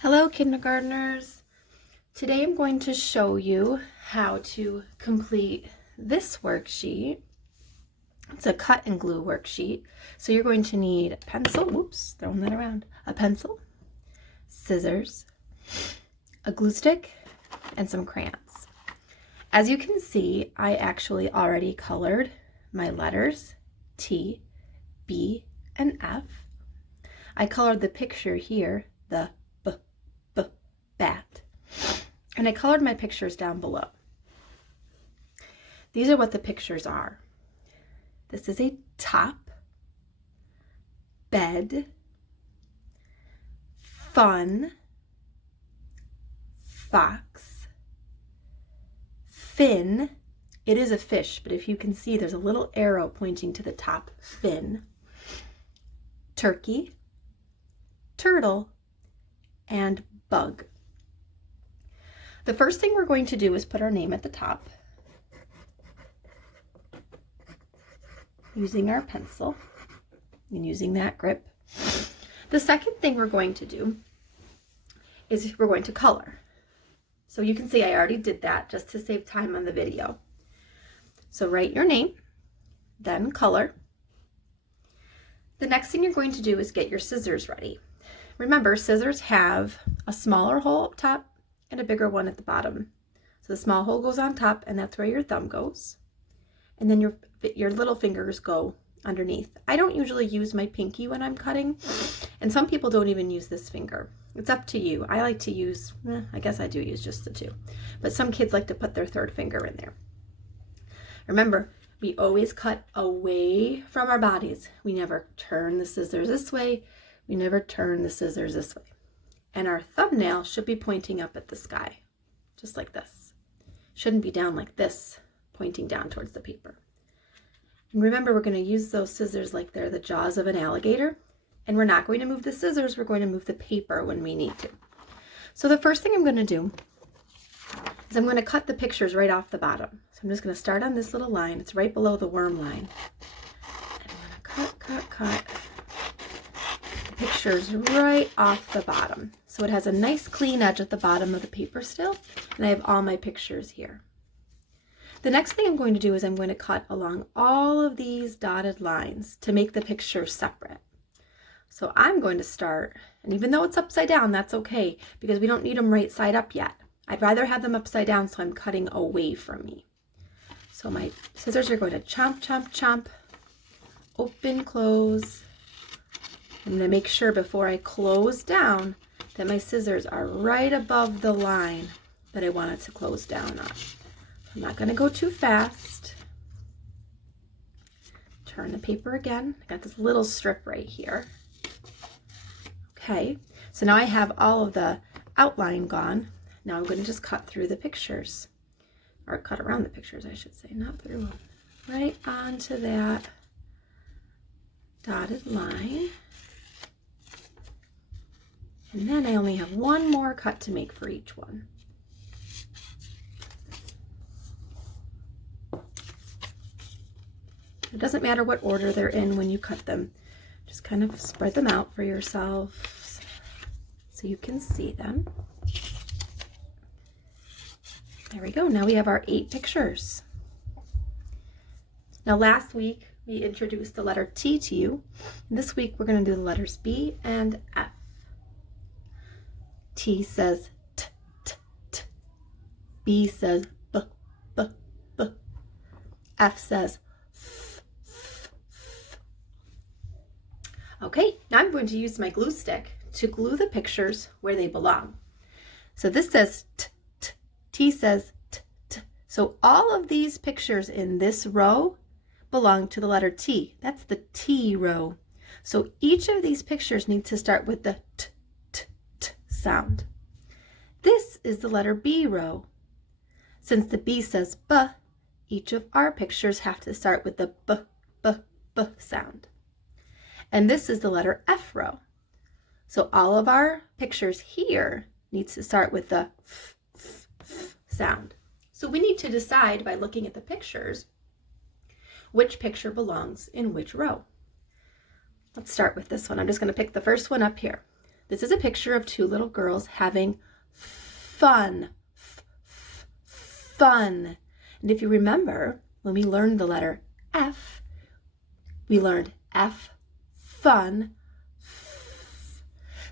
Hello, kindergartners. Today I'm going to show you how to complete this worksheet. It's a cut and glue worksheet. So you're going to need a pencil, whoops, throwing that around, a pencil, scissors, a glue stick, and some crayons. As you can see, I actually already colored my letters T, B, and F. I colored the picture here, the bat. And I colored my pictures down below. These are what the pictures are. This is a top, bed, fun, fox, fin. It is a fish, but if you can see, there's a little arrow pointing to the top, fin, turkey, turtle, and bug. The first thing we're going to do is put our name at the top using our pencil and using that grip. The second thing we're going to do is we're going to color. So you can see I already did that just to save time on the video. So write your name, then color. The next thing you're going to do is get your scissors ready. Remember, scissors have a smaller hole up top and a bigger one at the bottom. So the small hole goes on top, and that's where your thumb goes. And then your little fingers go underneath. I don't usually use my pinky when I'm cutting, and some people don't even use this finger. It's up to you. I like to use, I guess I do use just the two, but some kids like to put their third finger in there. Remember, we always cut away from our bodies. We never turn the scissors this way. We never turn the scissors this way. And our thumbnail should be pointing up at the sky, just like this. Shouldn't be down like this, pointing down towards the paper. And remember, we're going to use those scissors like they're the jaws of an alligator. And we're not going to move the scissors, we're going to move the paper when we need to. So the first thing I'm going to do is I'm going to cut the pictures right off the bottom. So I'm just going to start on this little line. It's right below the worm line. And I'm going to cut pictures right off the bottom. So it has a nice clean edge at the bottom of the paper still, and I have all my pictures here. The next thing I'm going to do is I'm going to cut along all of these dotted lines to make the picture separate. So I'm going to start, and even though it's upside down, that's okay, because we don't need them right side up yet. I'd rather have them upside down so I'm cutting away from me. So my scissors are going to chomp, chomp, chomp, open, close. I'm going to make sure before I close down that my scissors are right above the line that I want it to close down on. I'm not going to go too fast. Turn the paper again. I got this little strip right here. Okay, so now I have all of the outline gone. Now I'm going to just cut through the pictures, or cut around the pictures, I should say, not through them. Right onto that dotted line. And then I only have one more cut to make for each one. It doesn't matter what order they're in when you cut them. Just kind of spread them out for yourself so you can see them. There we go. Now we have our 8 pictures. Now last week we introduced the letter T to you. And this week we're going to do the letters B and F. T says t, t, t. B says b, b, b. F says f, f, f. Okay, now I'm going to use my glue stick to glue the pictures where they belong. So this says t, t. T says t, t. So all of these pictures in this row belong to the letter T. That's the T row. So each of these pictures needs to start with the t, sound. This is the letter B row. Since the B says B, each of our pictures have to start with the B, B, B sound. And this is the letter F row. So all of our pictures here needs to start with the F, F, F sound. So we need to decide by looking at the pictures which picture belongs in which row. Let's start with this one. I'm just going to pick the first one up here. This is a picture of two little girls having fun. Fun. And if you remember, when we learned the letter F, we learned F, fun.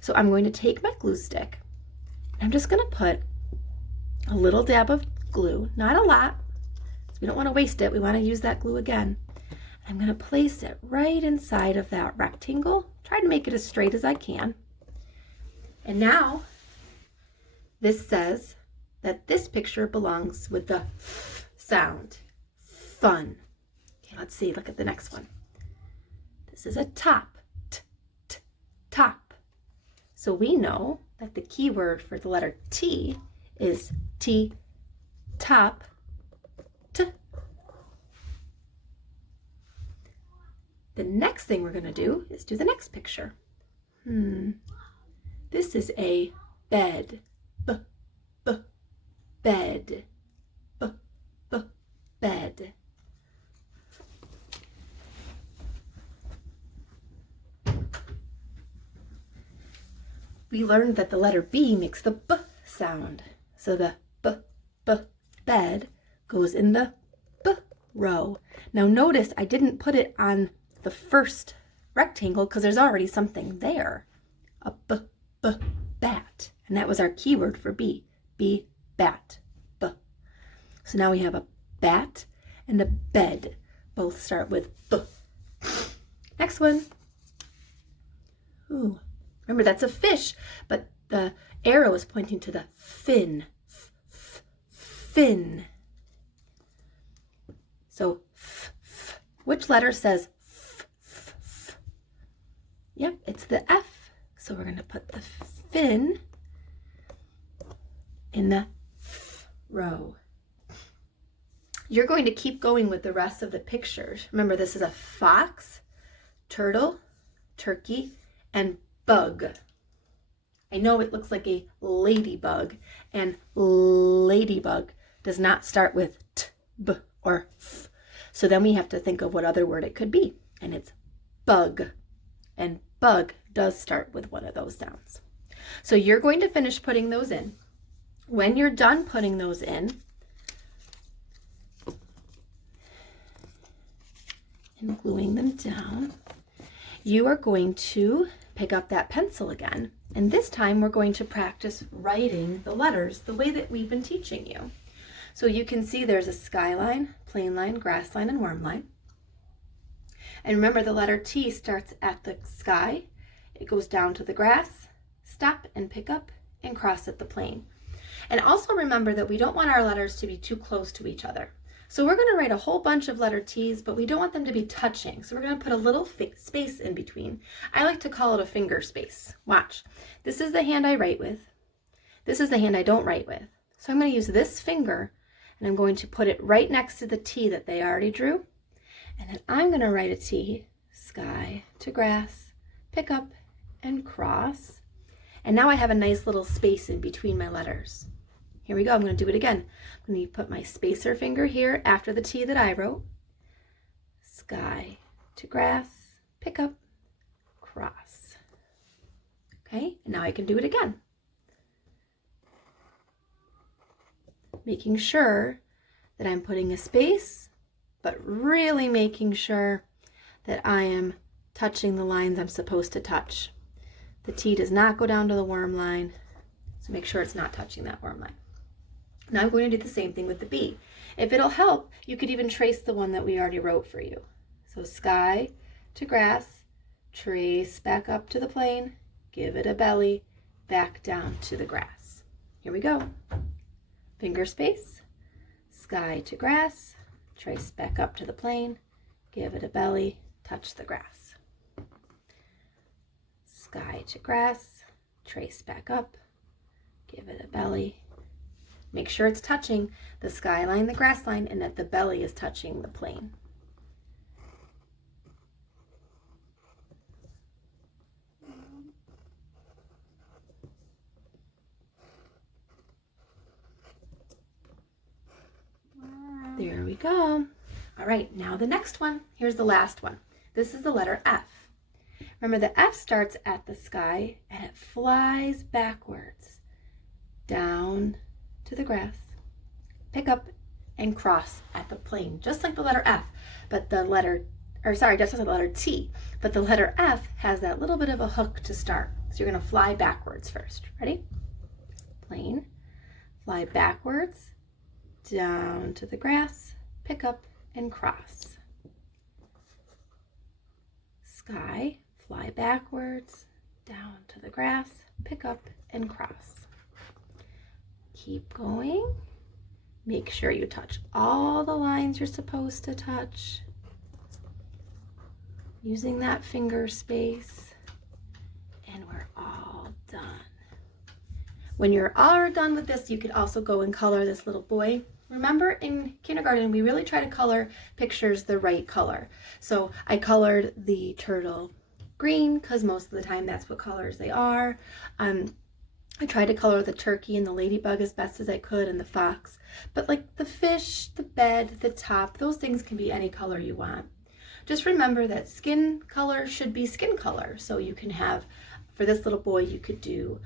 So I'm going to take my glue stick, and I'm just going to put a little dab of glue, not a lot. We don't want to waste it. We want to use that glue again. I'm going to place it right inside of that rectangle. Try to make it as straight as I can. And now this says that this picture belongs with the F sound. Fun. Okay, let's see. Look at the next one. This is a top. Top. So we know that the key word for the letter T is T, top, T. The next thing we're going to do is do the next picture. This is a bed. Bed. Bed. We learned that the letter B makes the B sound. So the bed goes in the B row. Now notice I didn't put it on the first rectangle because there's already something there. A bat. And that was our keyword for B. B, bat. B. So now we have a bat and a bed. Both start with B. Next one. Ooh. Remember, that's a fish, but the arrow is pointing to the fin. Fin. So, which letter says f? Yep, it's the F. So we're going to put the fin in the F row. You're going to keep going with the rest of the pictures. Remember, this is a fox, turtle, turkey, and bug. I know it looks like a ladybug, and ladybug does not start with t, b, or f. So then we have to think of what other word it could be, and it's bug. And bug does start with one of those sounds. So you're going to finish putting those in. When you're done putting those in, and gluing them down, you are going to pick up that pencil again. And this time we're going to practice writing the letters the way that we've been teaching you. So you can see there's a skyline, plain line, grass line, and worm line. And remember, the letter T starts at the sky. It goes down to the grass, stop and pick up, and cross at the plane. And also remember that we don't want our letters to be too close to each other. So we're going to write a whole bunch of letter T's, but we don't want them to be touching. So we're going to put a little space in between. I like to call it a finger space. Watch. This is the hand I write with. This is the hand I don't write with. So I'm going to use this finger, and I'm going to put it right next to the T that they already drew. And then I'm going to write a T, sky to grass, pick up, and cross. And now I have a nice little space in between my letters. Here we go. I'm going to do it again. I'm going to put my spacer finger here after the T that I wrote. Sky to grass, pick up, cross. Okay, and now I can do it again. Making sure that I'm putting a space, but really making sure that I am touching the lines I'm supposed to touch. The T does not go down to the worm line, so make sure it's not touching that worm line. Now I'm going to do the same thing with the B. If it'll help, you could even trace the one that we already wrote for you. So sky to grass, trace back up to the plane, give it a belly, back down to the grass. Here we go. Finger space, sky to grass, trace back up to the plane, give it a belly, touch the grass. Sky to grass, trace back up, give it a belly. Make sure it's touching the sky line, the grass line, and that the belly is touching the plane. There we go. All right, now the next one. Here's the last one. This is the letter F. Remember, the F starts at the sky and it flies backwards down to the grass. Pick up and cross at the plane, just like the letter F, but the letter, just like the letter T, but the letter F has that little bit of a hook to start. So you're gonna fly backwards first. Ready? Plane, fly backwards, down to the grass, pick up and cross. Sky, fly backwards, down to the grass, pick up and cross. Keep going. Make sure you touch all the lines you're supposed to touch, using that finger space, and we're all done. When you're all done with this, you could also go and color this little boy. Remember, in kindergarten, we really try to color pictures the right color. So I colored the turtle green because most of the time that's what colors they are. I tried to color the turkey and the ladybug as best as I could, and the fox. But like the fish, the bed, the top, those things can be any color you want. Just remember that skin color should be skin color. So you can have, for this little boy, you could do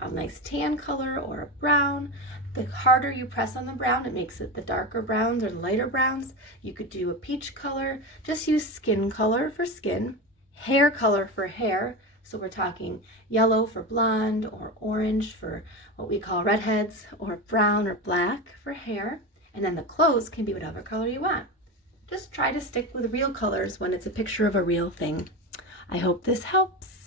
a nice tan color or a brown. The harder you press on the brown, it makes it the darker browns or the lighter browns. You could do a peach color. Just use skin color for skin, hair color for hair. So we're talking yellow for blonde, or orange for what we call redheads, or brown or black for hair. And then the clothes can be whatever color you want. Just try to stick with real colors when it's a picture of a real thing. I hope this helps.